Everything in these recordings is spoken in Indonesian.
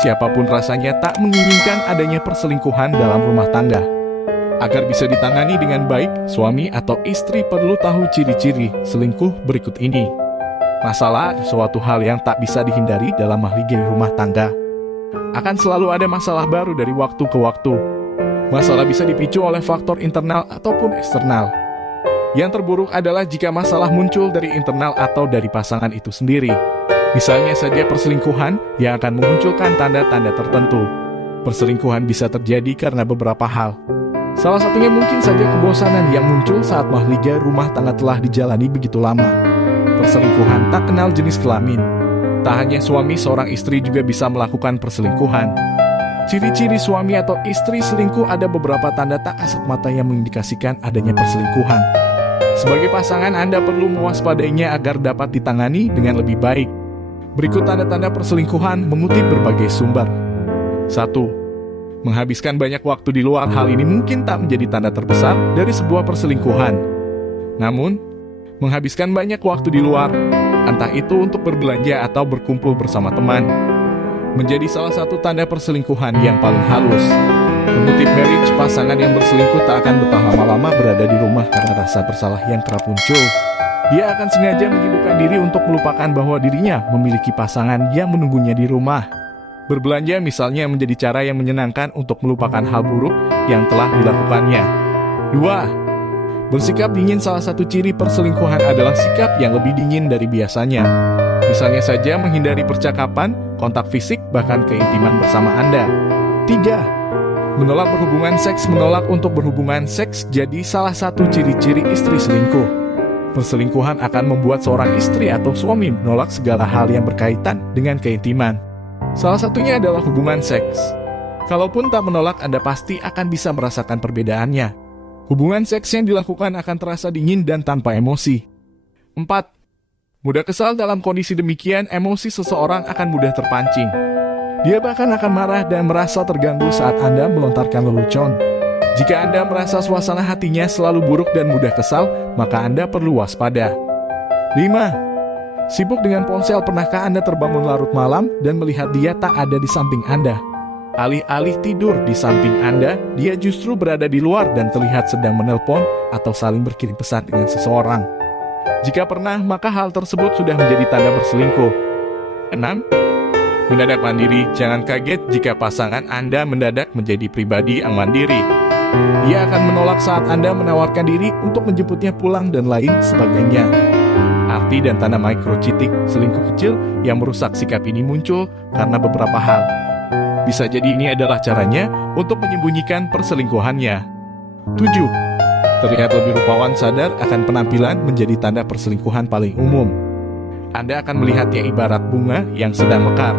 Siapapun rasanya tak menginginkan adanya perselingkuhan dalam rumah tangga. Agar bisa ditangani dengan baik, suami atau istri perlu tahu ciri-ciri selingkuh berikut ini. Masalah suatu hal yang tak bisa dihindari dalam mahligai rumah tangga. Akan selalu ada masalah baru dari waktu ke waktu. Masalah bisa dipicu oleh faktor internal ataupun eksternal. Yang terburuk adalah jika masalah muncul dari internal atau dari pasangan itu sendiri. Misalnya saja perselingkuhan yang akan memunculkan tanda-tanda tertentu. Perselingkuhan bisa terjadi karena beberapa hal. Salah satunya mungkin saja kebosanan yang muncul saat mahligai rumah tangga telah dijalani begitu lama. Perselingkuhan tak kenal jenis kelamin. Tak hanya suami, seorang istri juga bisa melakukan perselingkuhan. Ciri-ciri suami atau istri selingkuh ada beberapa tanda tak kasat mata yang mengindikasikan adanya perselingkuhan. Sebagai pasangan, Anda perlu mewaspadainya agar dapat ditangani dengan lebih baik. Berikut tanda-tanda perselingkuhan mengutip berbagai sumber. 1. Menghabiskan banyak waktu di luar. Hal ini mungkin tak menjadi tanda terbesar dari sebuah perselingkuhan. Namun, menghabiskan banyak waktu di luar, entah itu untuk berbelanja atau berkumpul bersama teman, menjadi salah satu tanda perselingkuhan yang paling halus. Mengutip Marriage, pasangan yang berselingkuh tak akan betah lama-lama berada di rumah karena rasa bersalah yang kerap muncul. Dia akan sengaja menyibukkan diri untuk melupakan bahwa dirinya memiliki pasangan yang menunggunya di rumah. Berbelanja misalnya menjadi cara yang menyenangkan untuk melupakan hal buruk yang telah dilakukannya. 2. Bersikap dingin. Salah satu ciri perselingkuhan adalah sikap yang lebih dingin dari biasanya. Misalnya saja menghindari percakapan, kontak fisik, bahkan keintiman bersama Anda. 3. Menolak berhubungan seks. Menolak untuk berhubungan seks jadi salah satu ciri-ciri istri selingkuh. Perselingkuhan akan membuat seorang istri atau suami menolak segala hal yang berkaitan dengan keintiman. Salah satunya adalah hubungan seks. Kalaupun tak menolak, Anda pasti akan bisa merasakan perbedaannya. Hubungan seks yang dilakukan akan terasa dingin dan tanpa emosi. 4. Mudah kesal. Dalam kondisi demikian, emosi seseorang akan mudah terpancing. Dia bahkan akan marah dan merasa terganggu saat Anda melontarkan lelucon. Jika Anda merasa suasana hatinya selalu buruk dan mudah kesal, maka Anda perlu waspada. 5. Sibuk dengan ponsel. Pernahkah Anda terbangun larut malam dan melihat dia tak ada di samping Anda? Alih-alih tidur di samping Anda, dia justru berada di luar dan terlihat sedang menelpon atau saling berkirim pesan dengan seseorang. Jika pernah, maka hal tersebut sudah menjadi tanda berselingkuh. 6. Mendadak mandiri. Jangan kaget jika pasangan Anda mendadak menjadi pribadi yang mandiri. Dia akan menolak saat Anda menawarkan diri untuk menjemputnya pulang dan lain sebagainya. Arti dan tanda micro-cheating, selingkuh kecil yang merusak sikap ini muncul karena beberapa hal. Bisa jadi ini adalah caranya untuk menyembunyikan perselingkuhannya. 7. Terlihat lebih rupawan. Sadar akan penampilan menjadi tanda perselingkuhan paling umum. Anda akan melihatnya ibarat bunga yang sedang mekar.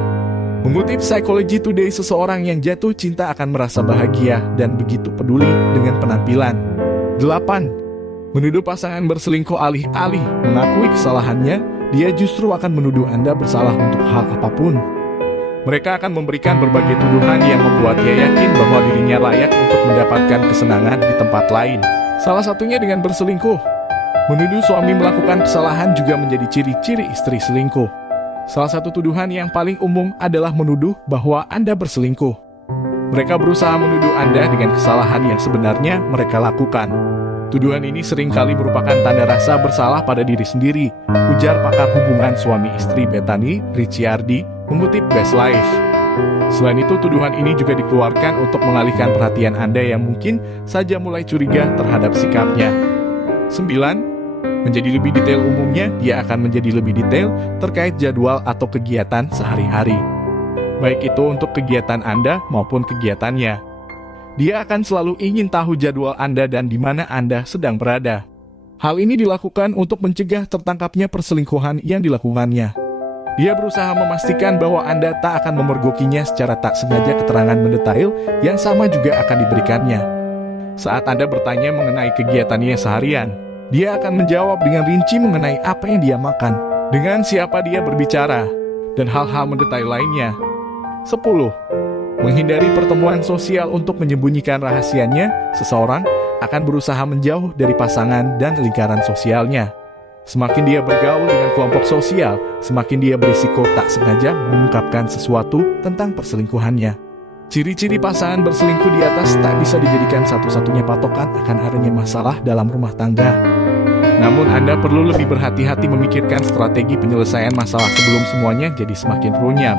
Mengutip Psychology Today, seseorang yang jatuh cinta akan merasa bahagia dan begitu peduli dengan penampilan. 8. Menuduh pasangan berselingkuh. Alih-alih mengakui kesalahannya, dia justru akan menuduh Anda bersalah untuk hal apapun. Mereka akan memberikan berbagai tuduhan yang membuatnya yakin bahwa dirinya layak untuk mendapatkan kesenangan di tempat lain. Salah satunya dengan berselingkuh. Menuduh suami melakukan kesalahan juga menjadi ciri-ciri istri selingkuh. Salah satu tuduhan yang paling umum adalah menuduh bahwa Anda berselingkuh. Mereka berusaha menuduh Anda dengan kesalahan yang sebenarnya mereka lakukan. Tuduhan ini seringkali merupakan tanda rasa bersalah pada diri sendiri, ujar pakar hubungan suami istri Bethany Ricciardi mengutip Best Life. Selain itu, tuduhan ini juga dikeluarkan untuk mengalihkan perhatian Anda yang mungkin saja mulai curiga terhadap sikapnya. 9. Menjadi lebih detail. Umumnya, dia akan menjadi lebih detail terkait jadwal atau kegiatan sehari-hari. Baik itu untuk kegiatan Anda maupun kegiatannya. Dia akan selalu ingin tahu jadwal Anda dan di mana Anda sedang berada. Hal ini dilakukan untuk mencegah tertangkapnya perselingkuhan yang dilakukannya. Dia berusaha memastikan bahwa Anda tak akan memergokinya secara tak sengaja. Keterangan mendetail yang sama juga akan diberikannya. Saat Anda bertanya mengenai kegiatannya seharian, dia akan menjawab dengan rinci mengenai apa yang dia makan, dengan siapa dia berbicara, dan hal-hal mendetail lainnya. 10. Menghindari pertemuan sosial. Untuk menyembunyikan rahasianya, seseorang akan berusaha menjauh dari pasangan dan lingkaran sosialnya. Semakin dia bergaul dengan kelompok sosial, semakin dia berisiko tak sengaja mengungkapkan sesuatu tentang perselingkuhannya. Ciri-ciri pasangan berselingkuh di atas tak bisa dijadikan satu-satunya patokan akan adanya masalah dalam rumah tangga. Namun Anda perlu lebih berhati-hati memikirkan strategi penyelesaian masalah sebelum semuanya jadi semakin runyam.